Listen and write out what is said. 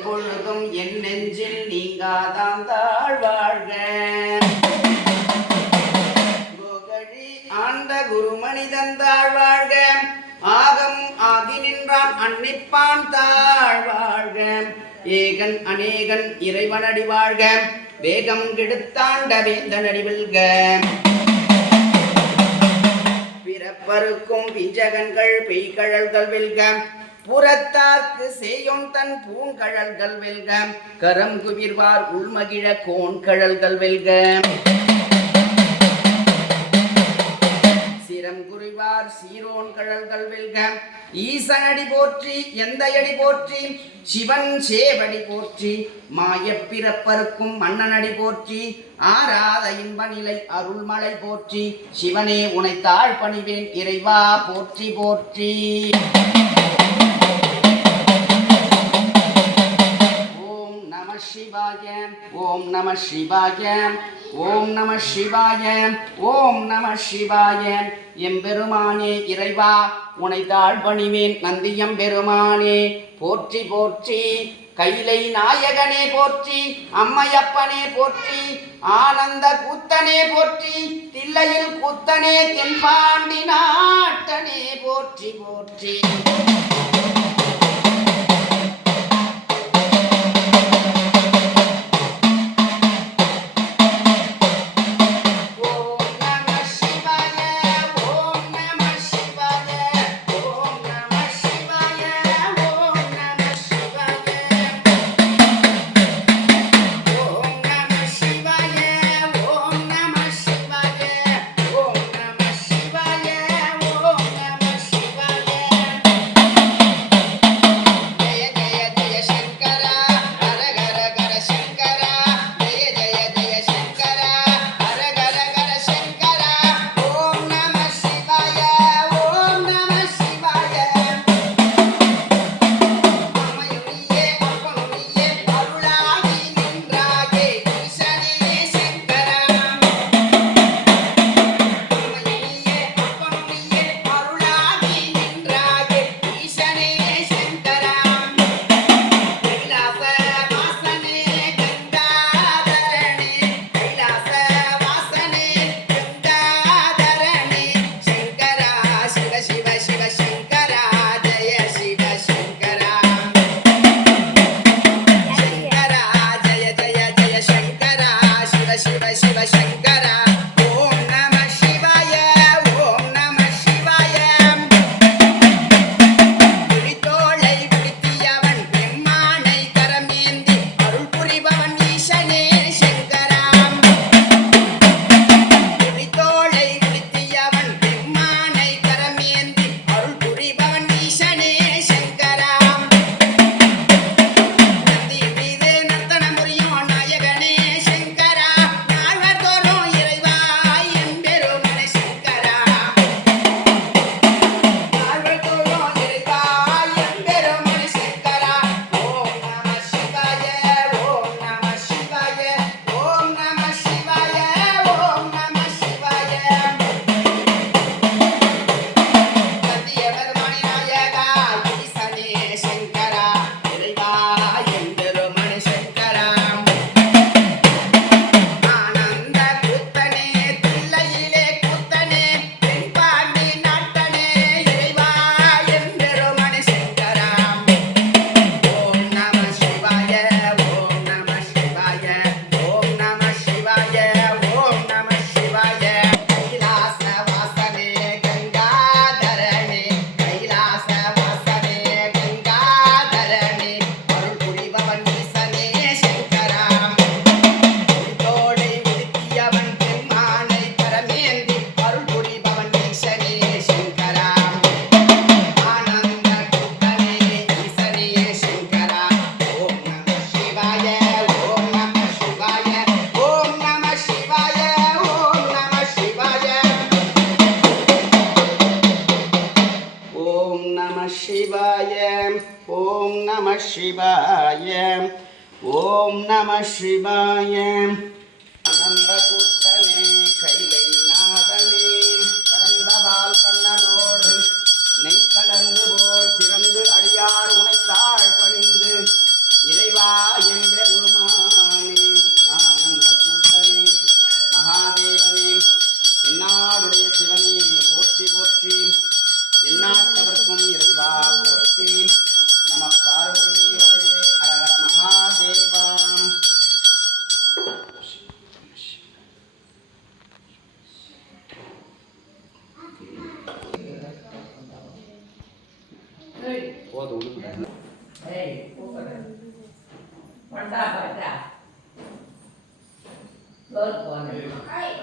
எப்பொழுதும் என் நெஞ்சில் நீங்காதான் தாழ்வாழ்க. கோகழி ஆண்ட குருமனிதன் தாழ்வாழ்க. ஆகம் ஆகி நின்றான் அன்னிப்பான் தாழ்வாழ்க. ஏகன் அநேகன் இறைவனடி வாழ்க. வேகம் கெடுத்தாண்ட வேந்தனடி வெல்க. பிறப்பருக்கும் பிஞ்சகன்கள் பெய்கழல்கள் வெல்க. புறத்தார்க்கு செய்யோன் தன் பூங்கழல்கள் வெல்க. கரம் குவிர்வார் உள்மகிழ கோண்கழல்கள் வெல்க. சிரம் குறிவார் சீரோன் கழல்கள் வெல்க. ஈசனடி போற்றி எந்தையடி போற்றி சிவன் சேவடி போற்றி மாயப்பிறப்பருக்கும் மன்னனடி போற்றி ஆராத இன்ப நிலை அருள்மலை போற்றி சிவனே உனைத்தாழ் பணிவேன் இறைவா போற்றி போற்றி. ஓம் நம சிவாய ஓம் நம சிவாய ஓம் நம சிவாய ஓம் நம சிவாய. எம்பெருமானே இறைவா உனைத்தாழ் பணிவேன் நந்தியம் பெருமானே போற்றி போற்றி. கைலை நாயகனே போற்றி. அம்மையப்பனே போற்றி. ஆனந்த கூத்தனே போற்றி. தில்லையில் கூத்தனே தென்பாண்டி நாட்டனே போற்றி போற்றி. शिवाय ओम नमः शिवाय आनंद கூத்தனே கைலை நாதனே கரந்தபால் கண்ணனோடு நெய் கலந்து போல் சிறந்து அடியார் உனைத்தாள் பணிந்து இறைவா போதும் விடுங்க. ஏய் கூப்பிடு வண்டா வண்டா லோட் போனே